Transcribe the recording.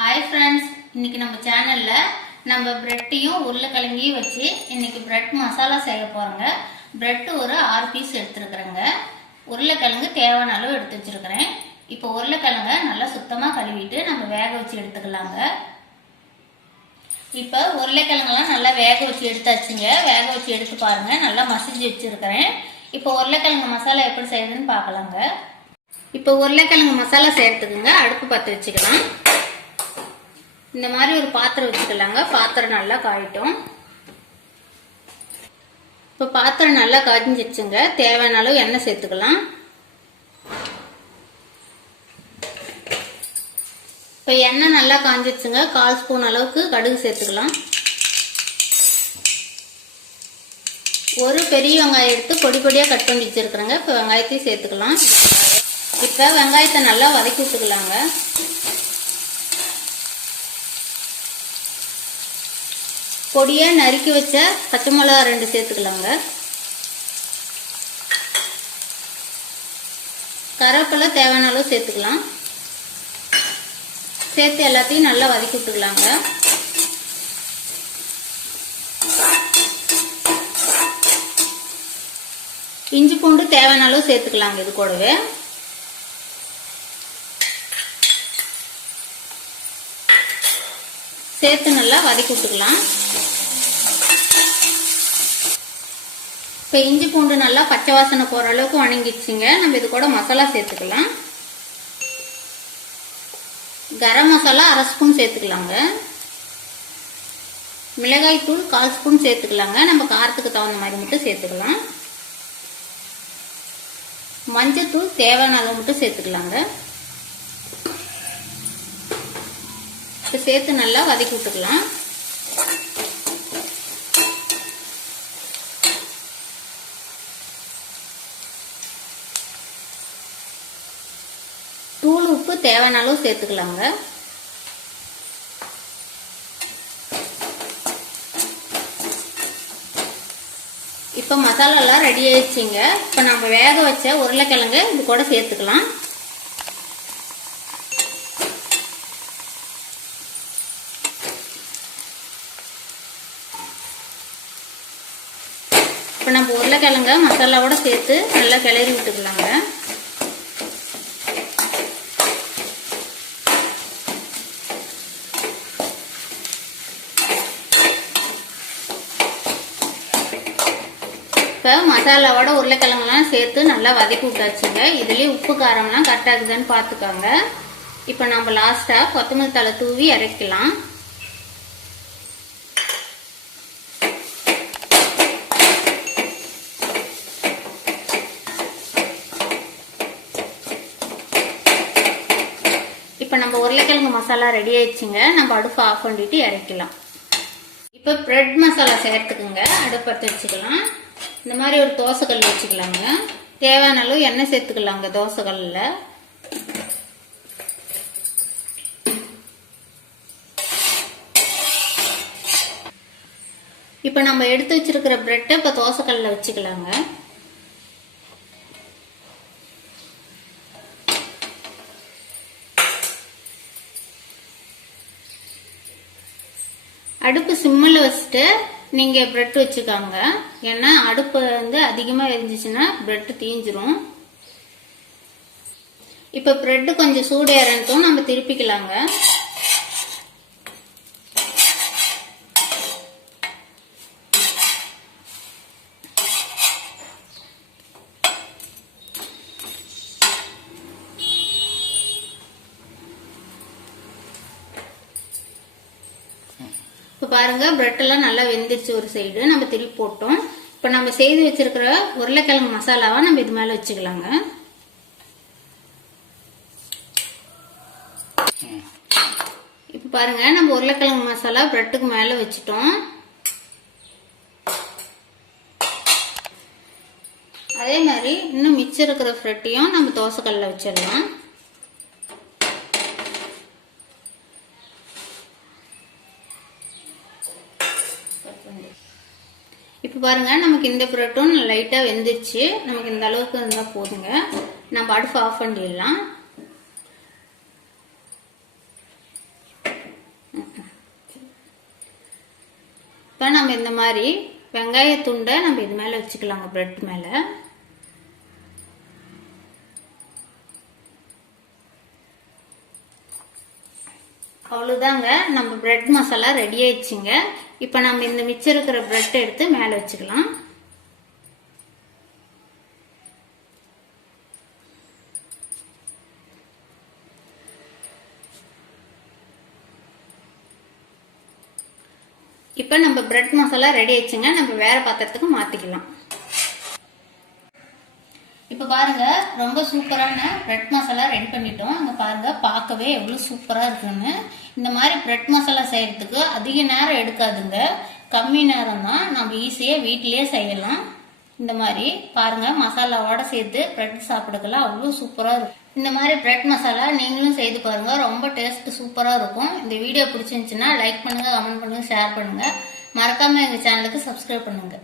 Hi friends இன்னைக்கு நம்ம சேனல்ல நம்ம பிரெட்டையும் உருளைக்கிழங்கையும் வச்சு இன்னைக்கு பிரெட் மசாலா செய்ய போறோங்க. பிரெட் ஒரு 6 பீஸ் எடுத்துக்கிறேங்க. உருளைக்கிழங்கு தேவையான அளவு எடுத்து வச்சிருக்கிறேன். இப்போ உருளைக்கிழங்க நல்லா சுத்தமா கழுவிட்டு நம்ம வேக வச்சு எடுத்துக்கலாங்க. இப்போ உருளைக்கிழங்கெல்லாம் நல்லா வேக வச்சு எடுத்தாச்சுங்க. வேக வச்சு எடுத்து பாருங்க, நல்லா மசிஞ்சு வச்சிருக்கிறேன். இப்போ உருளைக்கிழங்கு மசாலா எப்படி செய்யறதுன்னு பார்க்கலாங்க. இப்போ உருளைக்கிழங்கு மசாலா செய்யறதுக்குங்க அடுப்பு பற்ற வச்சுக்கலாம். இந்த மாதிரி ஒரு பாத்திரம் வச்சுக்கலாங்க. பாத்திரம் நல்லா காயட்டும். இப்போ பாத்திரம் நல்லா காய்ஞ்சிருச்சுங்க. தேவையான அளவு எண்ணெய் சேர்த்துக்கலாம். இப்போ எண்ணெய் நல்லா காஞ்சிருச்சுங்க. 1/4 ஸ்பூன் அளவுக்கு கடுகு சேர்த்துக்கலாம். ஒரு பெரிய வெங்காயம் எடுத்து பொடி பொடியாக கட் பண்ணி வச்சிருக்கிறேங்க. இப்போ வெங்காயத்தையும் சேர்த்துக்கலாம். இப்போ வெங்காயத்தை நல்லா வதக்கி விட்டுக்கலாங்க. பொடியா நறுக்கி வச்ச பச்சை மிளகா 2 சேர்த்துக்கலாங்க. கருவேப்பிலை தேவையான அளவு சேர்த்துக்கலாம். சேர்த்து எல்லாத்தையும் நல்லா வதக்கி விட்டுக்கலாங்க. இஞ்சி பூண்டு தேவையான அளவு சேர்த்துக்கலாங்க. இது கூடவே சேர்த்து நல்லா வதக்கி விட்டுக்கலாம். இப்போ இஞ்சி பூண்டு நல்லா பச்சை வாசனை போகிற அளவுக்கு வணங்கிடுச்சுங்க. நம்ம இது கூட மசாலா சேர்த்துக்கலாம். கரம் மசாலா 1/2 ஸ்பூன் சேர்த்துக்கலாங்க. மிளகாய் தூள் 1/4 ஸ்பூன் சேர்த்துக்கலாங்க. நம்ம காரத்துக்கு தகுந்த மாதிரி மட்டும் சேர்த்துக்கலாம். மஞ்சள் தூள் தேவையான அளவு மட்டும் சேர்த்துக்கலாங்க. இப்போ சேர்த்து நல்லா வதக்கி விட்டுக்கலாம். தூள் உப்பு தேவையான அளவு சேர்த்துக்கலாங்க. இப்போ மசாலாலாம் ரெடி ஆயிடுச்சுங்க. இப்போ நம்ம வேக வச்ச உருளைக்கிழங்கு இது கூட சேர்த்துக்கலாம். இப்போ நம்ம உருளைக்கிழங்க மசாலாவோட சேர்த்து நல்லா கிளறி விட்டுக்கலாங்க. இப்போ மசாலாவோட உருளைக்கிழங்குலாம் சேர்த்து நல்லா வதக்கி விட்டாச்சுங்க. இதுலேயே உப்பு காரம்லாம் கரெக்டாக இருக்குதுன்னு பார்த்துக்கோங்க. இப்போ நம்ம லாஸ்ட்டாக கொத்தமல்லி தழை தூவி இறக்கலாம். இப்போ நம்ம உருளைக்கிழங்கு மசாலா ரெடி ஆயிடுச்சுங்க. நம்ம அடுப்பு ஆஃப் பண்ணிட்டு இறக்கலாம். இப்போ பிரெட் மசாலா சேர்த்துக்குங்க. அடுப்பத்தை வச்சுக்கலாம். இந்த மாதிரி ஒரு தோசைக்கல் வச்சுக்கலாங்க. தேவையான அளவு எண்ணெய் சேர்த்துக்கலாங்க தோசைக்கல்ல. இப்போ நம்ம எடுத்து வச்சிருக்கிற பிரெட்டை இப்போ தோசைக்கல்ல வச்சுக்கலாங்க. அடுப்பு சிம்மில் வச்சுட்டு நீங்கள் பிரெட் வச்சுக்காங்க. ஏன்னா அடுப்பு அதிகமாக இருந்துச்சுன்னா பிரெட் தீஞ்சிரும். இப்போ பிரெட் கொஞ்சம் சூடு ஏறட்டும், நம்ம திருப்பிக்கலாங்க. இப்போ பாருங்க, பிரெட் எல்லாம் நல்லா வெந்துருச்சு. ஒரு சைடு நம்ம திருப்பி போட்டோம். இப்போ நம்ம செய்து வச்சிருக்கிற உருளைக்கிழங்கு மசாலாவை நம்ம இது மேல வச்சுக்கலாங்க. இப்போ பாருங்க, நம்ம உருளைக்கிழங்கு மசாலா பிரெட்டுக்கு மேல வச்சுட்டோம். அதே மாதிரி இன்னும் மிச்சம் இருக்கிற பிரெட்டையும் நம்ம தோசைக்கல்ல வச்சிடலாம். இப்போ பாருங்க, நமக்கு இந்த பிரெட்டும் லைட்டா வெந்துருச்சு. நமக்கு இந்த அளவுக்கு இருந்தா போதுங்க. நம்ம அடுப்பு ஆஃப் பண்ணிடலாம். இப்போ நம்ம இந்த மாதிரி வெங்காய துண்டை நம்ம இது மேலே வச்சுக்கலாங்க, பிரெட் மேலே. அவ்வளோதாங்க, நம்ம பிரெட் மசாலா ரெடி ஆயிடுச்சுங்க. இப்போ நம்ம இந்த மிச்சம் இருக்கிற பிரெட் எடுத்து மேலே வச்சுக்கலாம். இப்போ நம்ம பிரெட் மசாலா ரெடி ஆயிடுச்சுங்க. நம்ம வேற பாத்திரத்துக்கு மாத்திக்கலாம். இப்போ பாருங்க, ரொம்ப சூப்பரான பிரெட் மசாலா ரெடி பண்ணிட்டோம். அங்க பாருங்க, பார்க்கவே எவ்வளவு சூப்பரா இருக்குன்னு. இந்த மாதிரி பிரெட் மசாலா செய்யறதுக்கு அதிக நேரம் எடுக்காதுங்க, கம்மி நேரம் தான். நம்ம ஈஸியா வீட்டிலேயே செய்யலாம். இந்த மாதிரி பாருங்க, மசாலாவோட சேர்த்து பிரெட் சாப்பிடுக்கலாம், அவ்வளவு சூப்பரா இருக்கும். இந்த மாதிரி பிரெட் மசாலா நீங்களும் செய்து பாருங்க, ரொம்ப டேஸ்ட் சூப்பரா இருக்கும். இந்த வீடியோ பிடிச்சிருந்துச்சுன்னா லைக் பண்ணுங்க, கமெண்ட் பண்ணுங்க, ஷேர் பண்ணுங்க. மறக்காம எங்க சேனலுக்கு சப்ஸ்கிரைப் பண்ணுங்க.